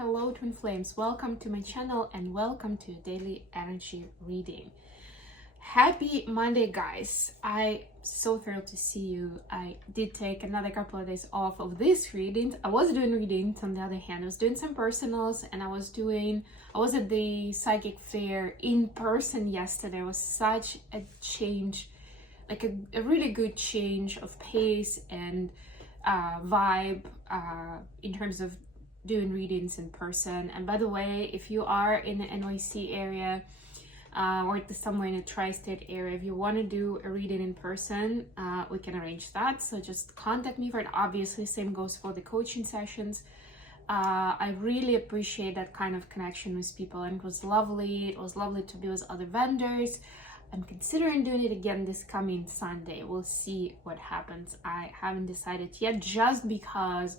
hello twin flames, welcome to my channel and welcome to daily energy reading. Happy Monday, guys. I'm so thrilled to see you. I did take another couple of days off of this reading. I was doing readings, on the other hand I was doing some personals, and I was at the psychic fair in person yesterday. It was such a change, like a really good change of pace and vibe in terms of doing readings in person. And by the way, if you are in the NYC area or somewhere in the tri-state area, if you want to do a reading in person, we can arrange that. So just contact me for it. Obviously, same goes for the coaching sessions. I really appreciate that kind of connection with people, and it was lovely. It was lovely to be with other vendors. I'm considering doing it again this coming Sunday. We'll see what happens. I haven't decided yet, just because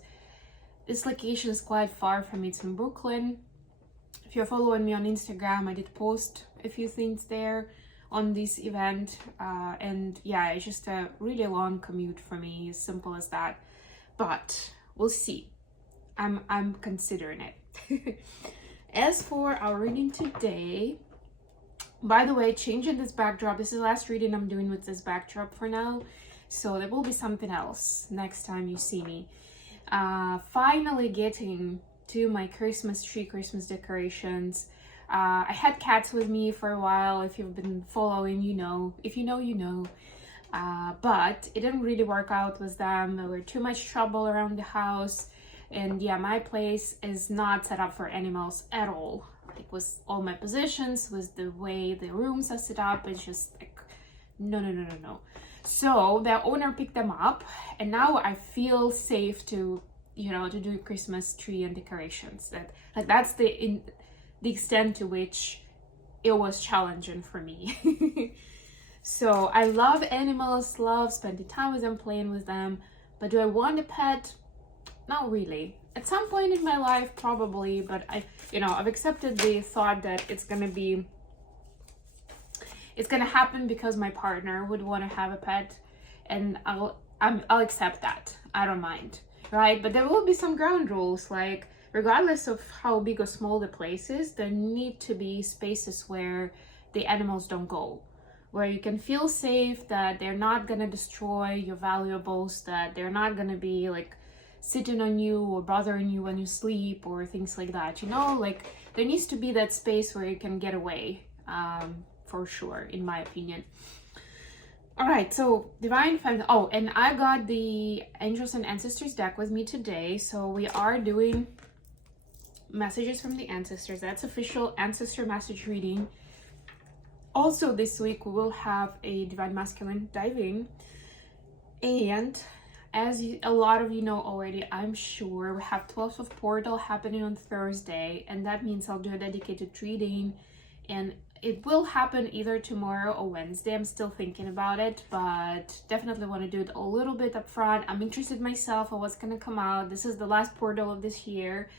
this location is quite far from me. It's in Brooklyn. If you're following me on Instagram, I did post a few things there on this event. And yeah, it's just a really long commute for me, as simple as that. But we'll see. I'm considering it. As for our reading today, by the way, changing this backdrop. This is the last reading I'm doing with this backdrop for now. So there will be something else next time you see me. Finally getting to my Christmas tree, Christmas decorations. I had cats with me for a while. If you've been following, you know. If you know, you know. But it didn't really work out with them. There were too much trouble around the house. And yeah, my place is not set up for animals at all. Like with all my positions, with the way the rooms are set up, it's just like, no. So the owner picked them up, and now I feel safe to, to do Christmas tree and decorations. That's the extent to which it was challenging for me. So I love animals, love spending time with them, playing with them. But do I want a pet? Not really. At some point in my life, probably, but I've accepted the thought that it's gonna happen because my partner would want to have a pet, and I'll accept that. I don't mind, right? But there will be some ground rules, like regardless of how big or small the place is, there need to be spaces where the animals don't go, where you can feel safe, that they're not gonna destroy your valuables, that they're not gonna be like sitting on you or bothering you when you sleep or things like that. Like there needs to be that space where you can get away, for sure, in my opinion. All right, so Divine Feminine. Oh, and I got the Angels and Ancestors deck with me today. So we are doing messages from the ancestors. That's official ancestor message reading. Also this week we will have a Divine Masculine dive-in, and as a lot of you know already, I'm sure, we have 12th of Portal happening on Thursday, and that means I'll do a dedicated reading, and it will happen either tomorrow or Wednesday. I'm still thinking about it, but definitely want to do it a little bit up front. I'm interested myself on what's going to come out. This is the last portal of this year.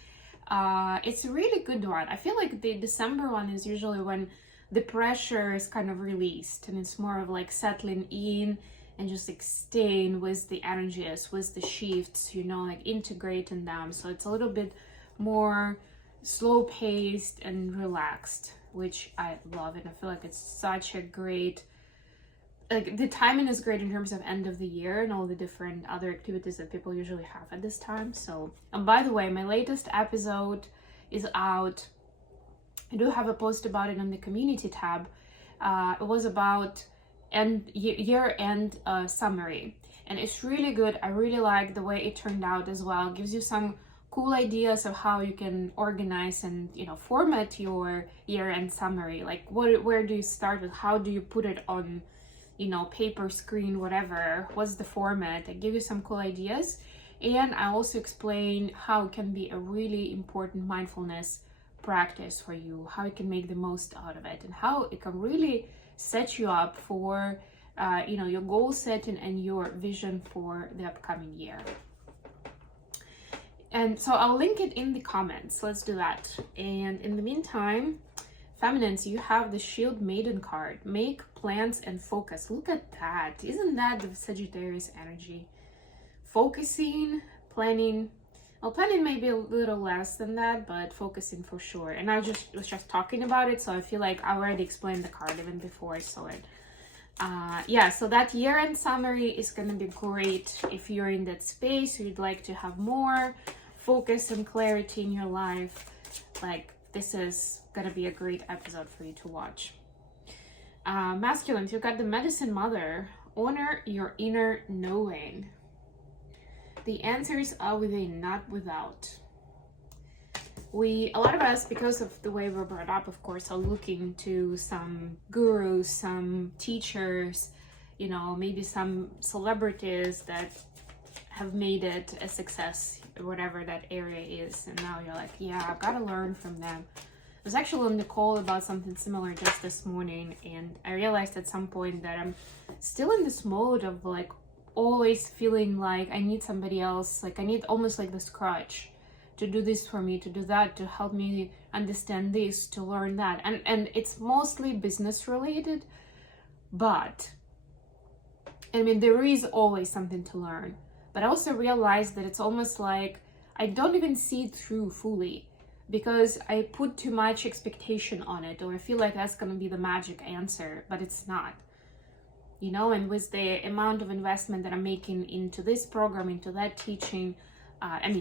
It's a really good one. I feel like the December one is usually when the pressure is kind of released, and it's more of like settling in and just like staying with the energies, with the shifts, like integrating them. So it's a little bit more slow paced and relaxed, which I love. And I feel like it's such a great, like the timing is great in terms of end of the year and all the different other activities that people usually have at this time. So, and by the way, my latest episode is out. I do have a post about it on the community tab. It was about year-end summary, and it's really good. I really like the way it turned out as well. It gives you some cool ideas of how you can organize and format your year-end summary. Like where do you start with? How do you put it on paper, screen, whatever? What's the format? I give you some cool ideas, and I also explain how it can be a really important mindfulness practice for you, how you can make the most out of it, and how it can really set you up for your goal setting and your vision for the upcoming year. And so I'll link it in the comments. Let's do that. And in the meantime, Feminines, you have the Shield Maiden card. Make plans and focus. Look at that. Isn't that the Sagittarius energy? Focusing, planning, Well, planning maybe a little less than that, but focusing for sure. And I was just talking about it, so I feel like I already explained the card even before I saw it. Yeah, so that year-end summary is going to be great if you're in that space, you'd like to have more focus and clarity in your life. Like, this is going to be a great episode for you to watch. Masculine, you've got the Medicine Mother. Honor your inner knowing. The answers are within, not without. A lot of us, because of the way we're brought up, of course, are looking to some gurus, some teachers, you know, maybe some celebrities that have made it a success, whatever that area is. And now you're like, yeah, I've got to learn from them. I was actually on the call about something similar just this morning, and I realized at some point that I'm still in this mode of like always feeling like I need somebody else, like I need almost like this crutch to do this for me, to do that, to help me understand this, to learn that. And it's mostly business related, but I mean, there is always something to learn. But I also realized that it's almost like I don't even see it through fully because I put too much expectation on it, or I feel like that's going to be the magic answer, but it's not. You know, and with the amount of investment that I'm making into this program, into that teaching,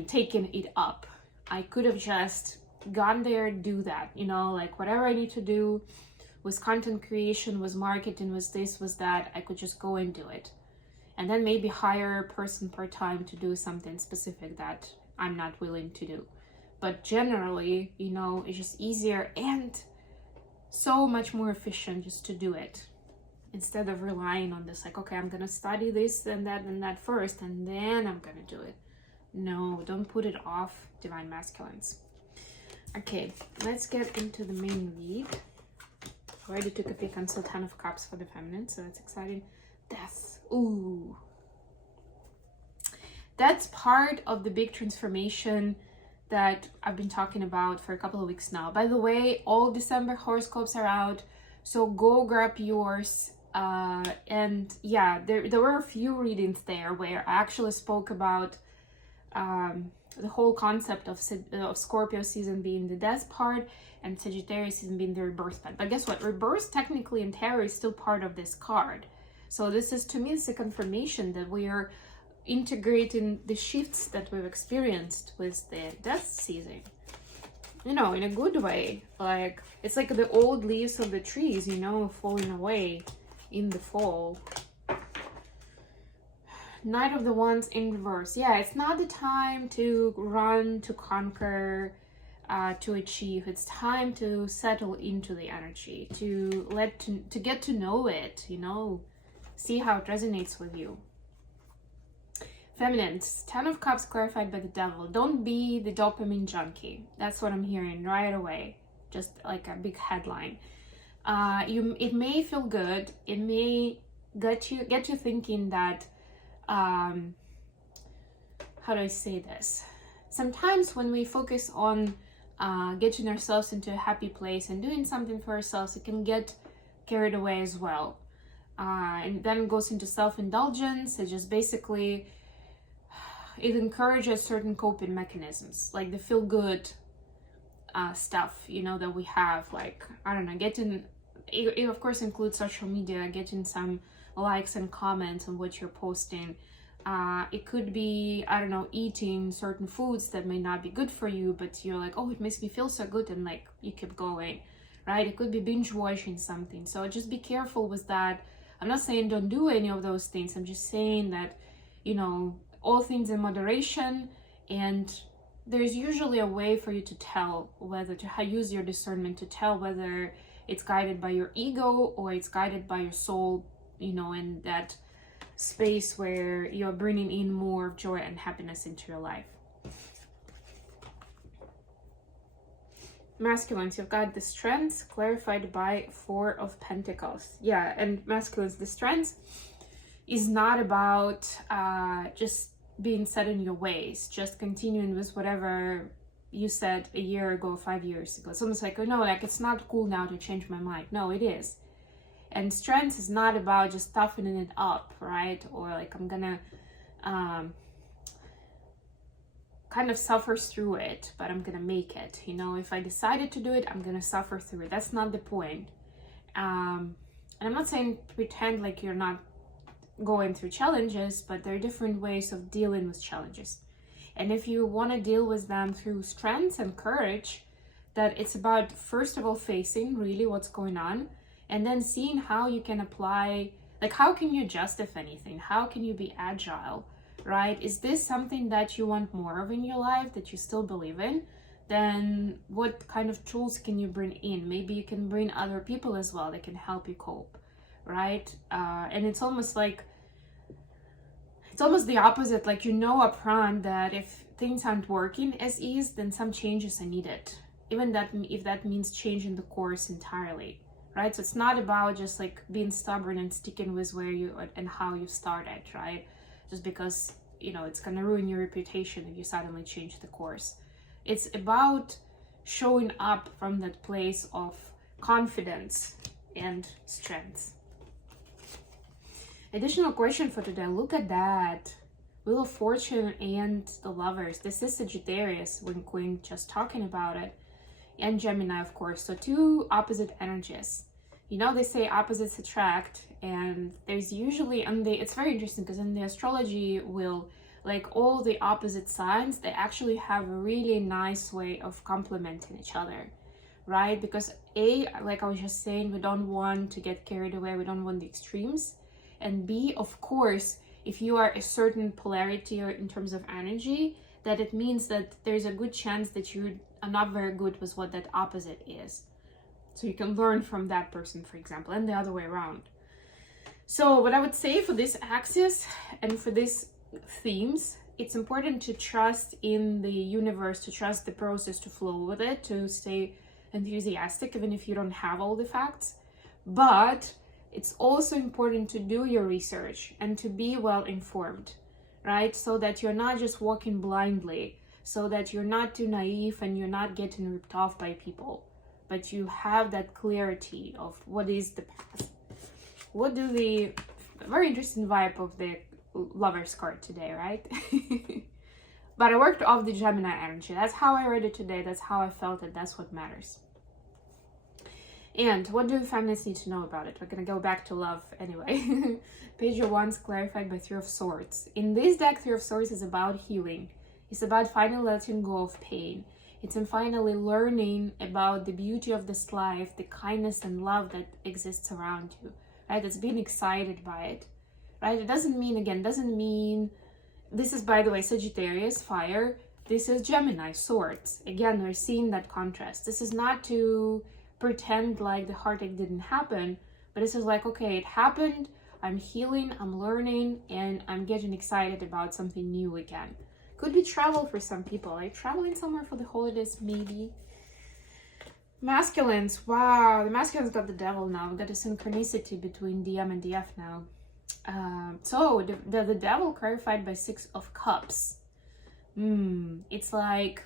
taking it up, I could have just gone there, do that, you know, like whatever I need to do with content creation, with marketing, with this, with that, I could just go and do it. And then maybe hire a person part-time to do something specific that I'm not willing to do. But generally, you know, it's just easier and so much more efficient just to do it, instead of relying on this, like, okay, I'm gonna study this and that first, and then I'm gonna do it. No, don't put it off, Divine Masculines. Okay, let's get into the main read. I already took a peek on the 10 of Cups for the feminine, so that's exciting. Death. Ooh. That's part of the big transformation that I've been talking about for a couple of weeks now. By the way, all December horoscopes are out, so go grab yours. And yeah, there were a few readings there where I actually spoke about the whole concept of Scorpio season being the death part and Sagittarius season being the rebirth part. But guess what? Rebirth technically in tarot is still part of this card. So this is, to me, it's a confirmation that we are integrating the shifts that we've experienced with the death season. You know, in a good way. Like, it's like the old leaves of the trees, you know, falling away in the fall. Knight of the Wands in reverse. Yeah, it's not the time to run, to conquer, to achieve. It's time to settle into the energy, to get to know it, you know, see how it resonates with you. Feminines, 10 of Cups clarified by the Devil. Don't be the dopamine junkie. That's what I'm hearing right away. Just like a big headline. It may feel good. It may get you thinking that, how do I say this? Sometimes when we focus on getting ourselves into a happy place and doing something for ourselves, it can get carried away as well. And then it goes into self-indulgence. It just basically, it encourages certain coping mechanisms, like the feel-good stuff, you know, that we have, like, I don't know, it of course includes social media, getting some likes and comments on what you're posting. It could be, I don't know, eating certain foods that may not be good for you, but you're like, oh, it makes me feel so good, and like you keep going, right? It could be binge watching something. So just be careful with that. I'm not saying don't do any of those things. I'm just saying that, you know, all things in moderation, and there's usually a way for you to tell whether to use your discernment to tell whether it's guided by your ego or it's guided by your soul, you know, in that space where you're bringing in more joy and happiness into your life. Masculines, you've got the Strength clarified by 4 of Pentacles. Yeah, and masculines, the Strength is not about just being set in your ways, just continuing with whatever you said a year ago, 5 years ago. It's almost like, oh no, like it's not cool now to change my mind. No, it is. And Strength is not about just toughening it up, right? Or like I'm gonna kind of suffers through it, but I'm gonna make it. You know, if I decided to do it, I'm gonna suffer through it. That's not the point. And I'm not saying pretend like you're not going through challenges, but there are different ways of dealing with challenges. And if you want to deal with them through strength and courage, that it's about, first of all, facing really what's going on, and then seeing how you can apply, like how can you adjust, if anything, how can you be agile, right? Is this something that you want more of in your life, that you still believe in? Then what kind of tools can you bring in? Maybe you can bring other people as well that can help you cope, right? And it's almost like, it's almost the opposite, like you know upfront that if things aren't working as is, then some changes are needed, even that if that means changing the course entirely, right? So it's not about just like being stubborn and sticking with where you and how you started, right? Just because, you know, it's gonna ruin your reputation if you suddenly change the course. It's about showing up from that place of confidence and strength. Additional question for today. Look at that. Wheel of Fortune and the Lovers. This is Sagittarius, when Queen just talking about it. And Gemini, of course. So two opposite energies. You know, they say opposites attract. And there's usually, it's very interesting because in the astrology wheel, like all the opposite signs, they actually have a really nice way of complementing each other, right? Because like I was just saying, we don't want to get carried away. We don't want the extremes. And B, of course, if you are a certain polarity or in terms of energy, that it means that there's a good chance that you are not very good with what that opposite is. So you can learn from that person, for example, and the other way around. So what I would say for this axis and for these themes, it's important to trust in the universe, to trust the process, to flow with it, to stay enthusiastic, even if you don't have all the facts. But it's also important to do your research and to be well informed, right? So that you're not just walking blindly, so that you're not too naive and you're not getting ripped off by people, but you have that clarity of what is the path. What do the, very interesting vibe of the Lovers card today, right? But I worked off the Gemini energy. That's how I read it today. That's how I felt it. That's what matters. And what do feminists need to know about it? We're going to go back to love anyway. Page of Wands clarified by Three of Swords. In this deck, Three of Swords is about healing. It's about finally letting go of pain. It's in finally learning about the beauty of this life, the kindness and love that exists around you, right? It's being excited by it, right? It doesn't mean, this is, by the way, Sagittarius, fire. This is Gemini, swords. Again, we're seeing that contrast. This is not to pretend like the heartache didn't happen, but this is like, okay, it happened, I'm healing, I'm learning, and I'm getting excited about something new again. Could be travel for some people, like traveling somewhere for the holidays, maybe. Masculines, wow, the masculines got the devil now. We got a synchronicity between DM and DF now. So the devil clarified by Six of Cups. It's like,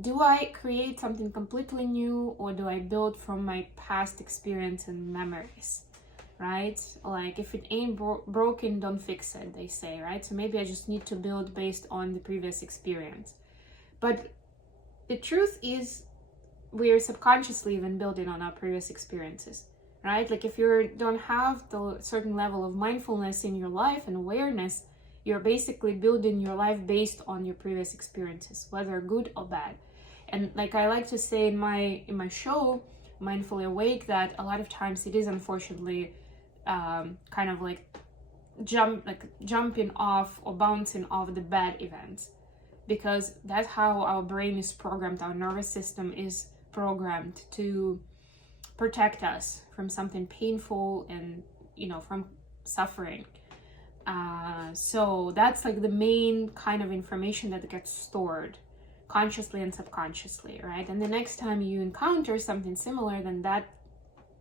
do I create something completely new, or do I build from my past experience and memories, right? Like, if it ain't broken, don't fix it, they say, right? So maybe I just need to build based on the previous experience. But the truth is, we are subconsciously even building on our previous experiences, right? Like, if you don't have the certain level of mindfulness in your life and awareness, you're basically building your life based on your previous experiences, whether good or bad. And like I like to say in my show, Mindfully Awake, that a lot of times it is unfortunately kind of like jumping off or bouncing off the bad events, because that's how our brain is programmed. Our nervous system is programmed to protect us from something painful and, you know, from suffering. So that's like the main kind of information that gets stored consciously and subconsciously, right? And the next time you encounter something similar, then that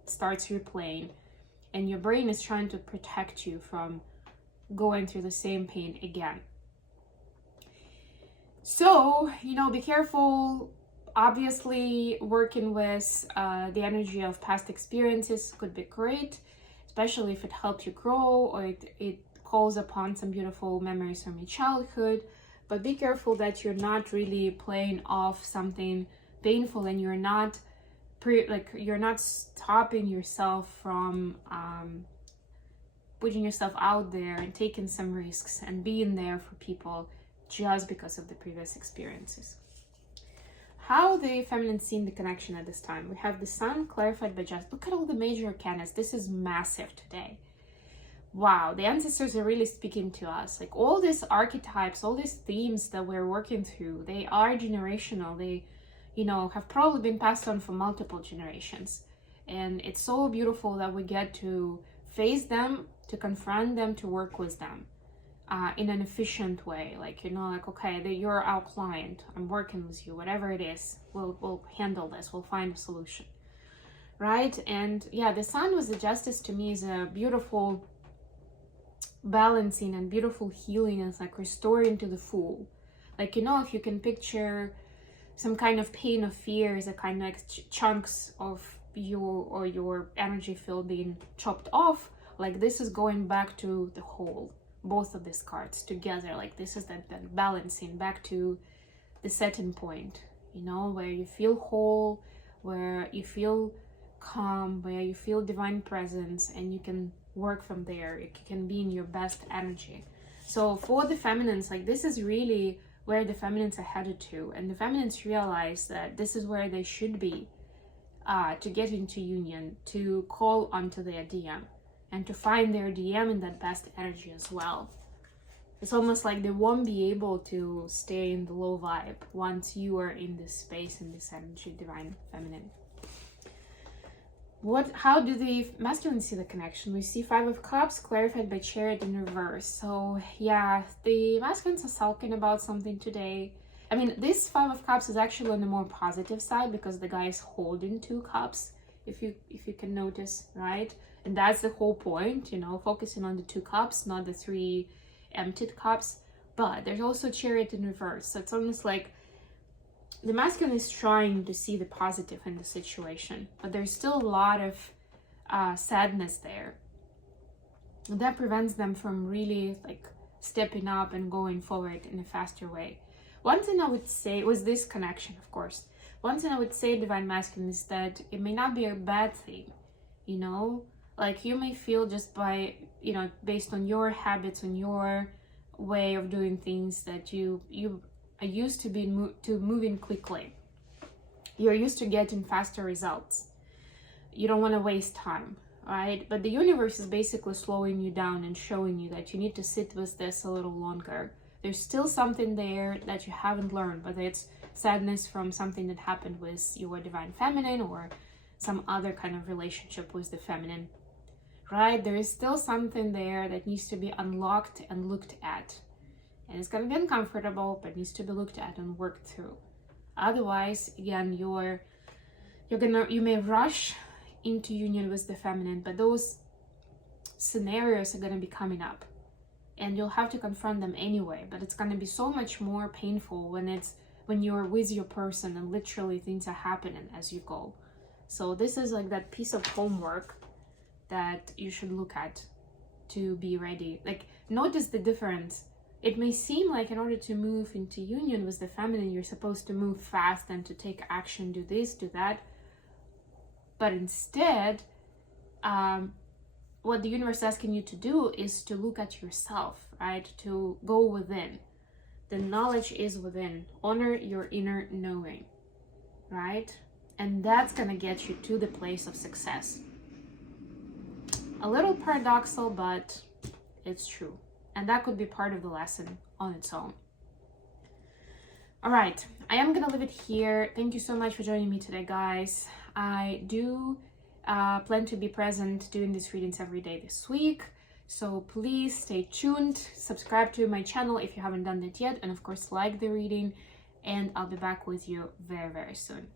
starts replaying, and your brain is trying to protect you from going through the same pain again. So, you know, be careful. Obviously, working with the energy of past experiences could be great, especially if it helps you grow, or it calls upon some beautiful memories from your childhood. but be careful that you're not really playing off something painful, and you're not you're not stopping yourself from putting yourself out there and taking some risks and being there for people just because of the previous experiences. How the feminine seen the connection at this time? We have the sun clarified by just, look at all the major arcanas. This is massive today. Wow, the ancestors are really speaking to us. Like all these archetypes, all these themes that we're working through, they are generational. They, you know, have probably been passed on for multiple generations. And it's so beautiful that we get to face them, to confront them, to work with them. In an efficient way, like, you know, like, okay, you're our client, I'm working with you, whatever it is, we'll handle this, we'll find a solution, right? And yeah, the sun with the justice to me is a beautiful balancing and beautiful healing. It's like restoring to the full. Like, you know, if you can picture some kind of pain or fear is a kind of like chunks of you or your energy field being chopped off, like this is going back to the whole. Both of these cards together, like this is that balancing back to the setting point, you know, where you feel whole, where you feel calm, where you feel divine presence, and you can work from there. You can be in your best energy. So for the feminines, like this is really where the feminines are headed to, and the feminines realize that this is where they should be to get into union, to call onto their DM, and to find their DM in that best energy as well. It's almost like they won't be able to stay in the low vibe once you are in this space, in this energy, divine feminine. How do the masculine see the connection? We see 5 of Cups clarified by Chariot in reverse. So yeah, the masculines are sulking about something today. I mean, this 5 of Cups is actually on the more positive side because the guy is holding 2 cups, if you can notice, right? And that's the whole point, you know, focusing on the 2 cups, not the 3 emptied cups. But there's also Chariot in reverse. So it's almost like the masculine is trying to see the positive in the situation, but there's still a lot of sadness there. And that prevents them from really like stepping up and going forward in a faster way. One thing I would say was this connection, of course. One thing I would say, divine masculine, is that it may not be a bad thing, you know? Like you may feel just by, you know, based on your habits and your way of doing things that you are used to moving quickly. You're used to getting faster results. You don't want to waste time, right? But the universe is basically slowing you down and showing you that you need to sit with this a little longer. There's still something there that you haven't learned, whether it's sadness from something that happened with your divine feminine or some other kind of relationship with the feminine. Right? There is still something there that needs to be unlocked and looked at. And it's going to be uncomfortable, but needs to be looked at and worked through. Otherwise, again, you may rush into union with the feminine, but those scenarios are going to be coming up. And you'll have to confront them anyway, but it's going to be so much more painful when you're with your person and literally things are happening as you go. So this is like that piece of homework that you should look at to be ready. Like, notice the difference. It may seem like in order to move into union with the feminine, you're supposed to move fast and to take action, do this, do that. But instead, what the universe is asking you to do is to look at yourself, right? To go within. The knowledge is within. Honor your inner knowing, right? And that's gonna get you to the place of success. A little paradoxical, but it's true. And that could be part of the lesson on its own. All right, I am gonna leave it here. Thank you so much for joining me today, guys. I do plan to be present doing these readings every day this week. So please stay tuned, subscribe to my channel if you haven't done that yet, and of course like the reading, and I'll be back with you very, very soon.